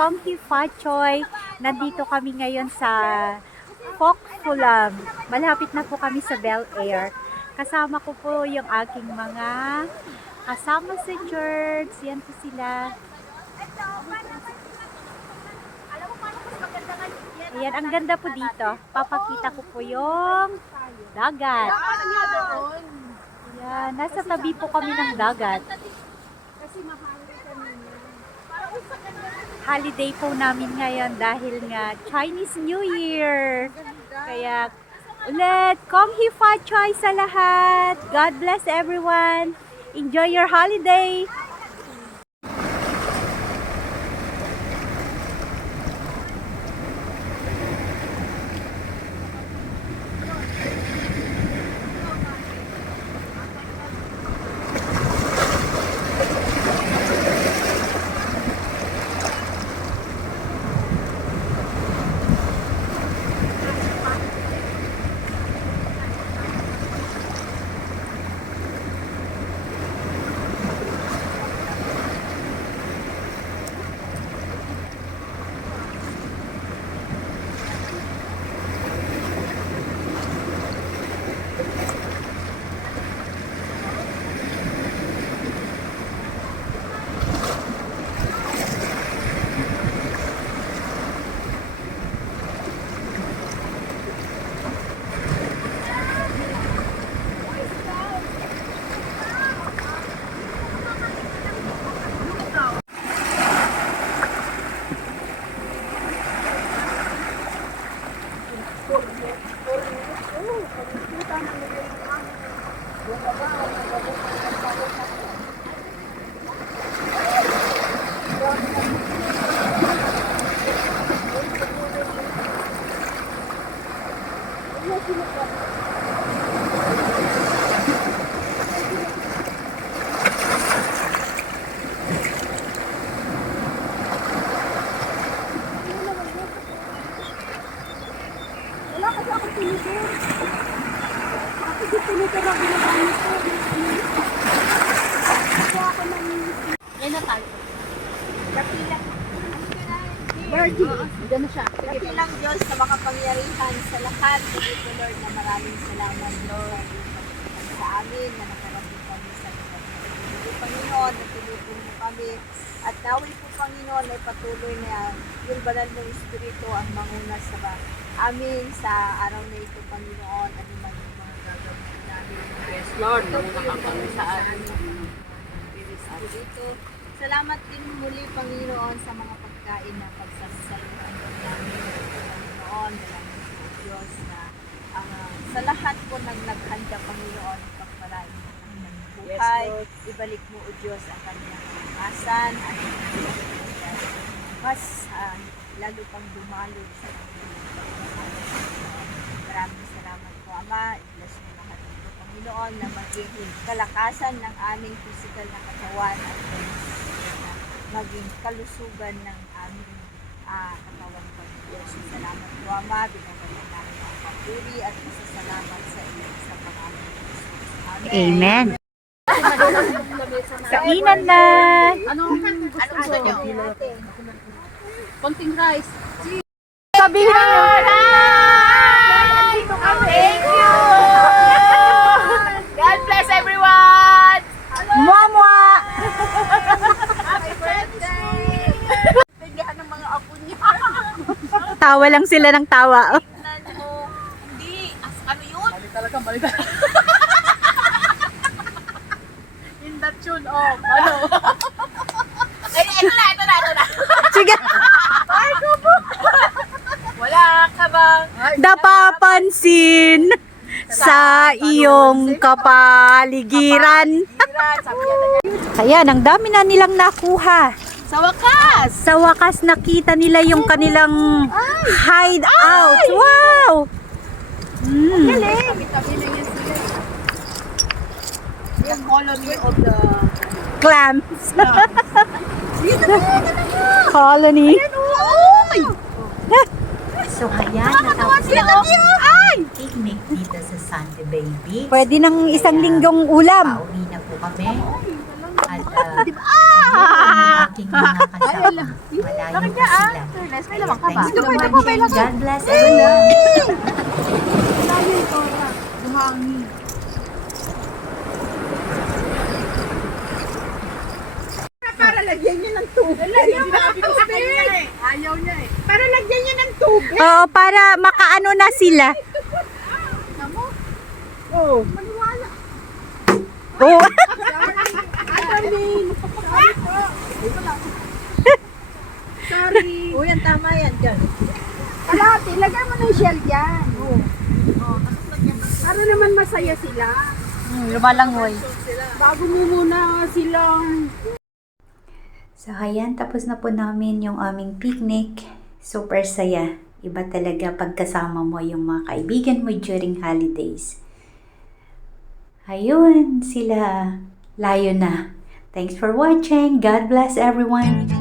Kong Hee Choy. Nandito kami ngayon sa Pok Fulam. Malapit na po kami sa Bel Air. Kasama ko po yung aking mga kasama sa church. Yan po sila. Ayan, ang ganda po dito. Papakita ko po yung dagat. Ayan, nasa tabi po kami ng dagat. Holiday po namin ngayon dahil nga Chinese New Year. Kaya ulit, Kong Hee Choy sa lahat. God bless everyone. Enjoy your holiday. Yan na tayo. Diyan na siya. Dakilang Diyos na makapangyarihan sa lahat. Thank you, Lord, na maraming salamat, Lord, sa amin na nakarating kami sa lugar. Thank you, Panginoon, na tinutulong mo kami. At naway po, Panginoon, ay patuloy na yung banal mong Espiritu ang manguna sa amin sa araw na ito, Panginoon. Ano man yung mga gagawin namin. Yes, Lord. Nauna ka kami sa amin. Dito. Salamat din muli, Panginoon, sa mga pagkain na pagsasaluhan namin. Panginoon, dalangin po, Diyos, na sa lahat po ng naghanda, Panginoon, pagpalain mo ng buhay. Ibalik mo, O Diyos, ang kanyang kasan at mas lalo pang dumalo sa maraming salamat po, Ama. I-bless mo lahat ito, Panginoon, na maging kalakasan ng aming physical na katawan at maging kalusugan ng aming katawan po. Diyos, salamat po, Ama. Binagalan namin ang papuri at masasalamat sa iyo sa pangalan ng Jesus. Amen. Kainan na. Anong gusto mo? Konting rice. Sabihin nyo. Thank you! God bless everyone! Mwa-mwa. Happy birthday! Bigyan ng mga apo niya. Tawa lang sila ng tawa. Tingnan mo. Hindi. Ano yun? Balik talaga, balik talaga. In that tune, oh, ano? Ay, ito na. Sige. Wala ka bang? Napapansin sa iyong kapaligiran. Sabi niya na Ayan, ang dami na nilang nakuha. sa wakas! Sa wakas nakita nila yung kanilang hideout. Wow! Tabi-tabi na yan sila. The colony of the... Clams. Colony. So, ayan, natapos Sila na Ay! picnic dito sa Sunday Baby. Pwede ng isang linggong ulam. Pauwi na po kami. At ng aking mga kasama. Malayo pa sila. Les, may lamang ka ba? Thanks for watching. God bless everyone. Buhangin. Para lagyan niya ng tubig. Ayaw niya eh. Para lagyan niya ng tubig. Oo, para makaano na sila. Oh. Oo. Sorry. Uy, ang tama yan dyan. Kalahati, lagay mo ng shell dyan. Para naman masaya sila. Lumalangoy. Bago mo muna silang... So, ayan, tapos na po namin yung aming picnic. Super saya. Iba talaga pagkasama mo yung mga kaibigan mo during holidays. Ayun, sila layo na. Thanks for watching. God bless everyone.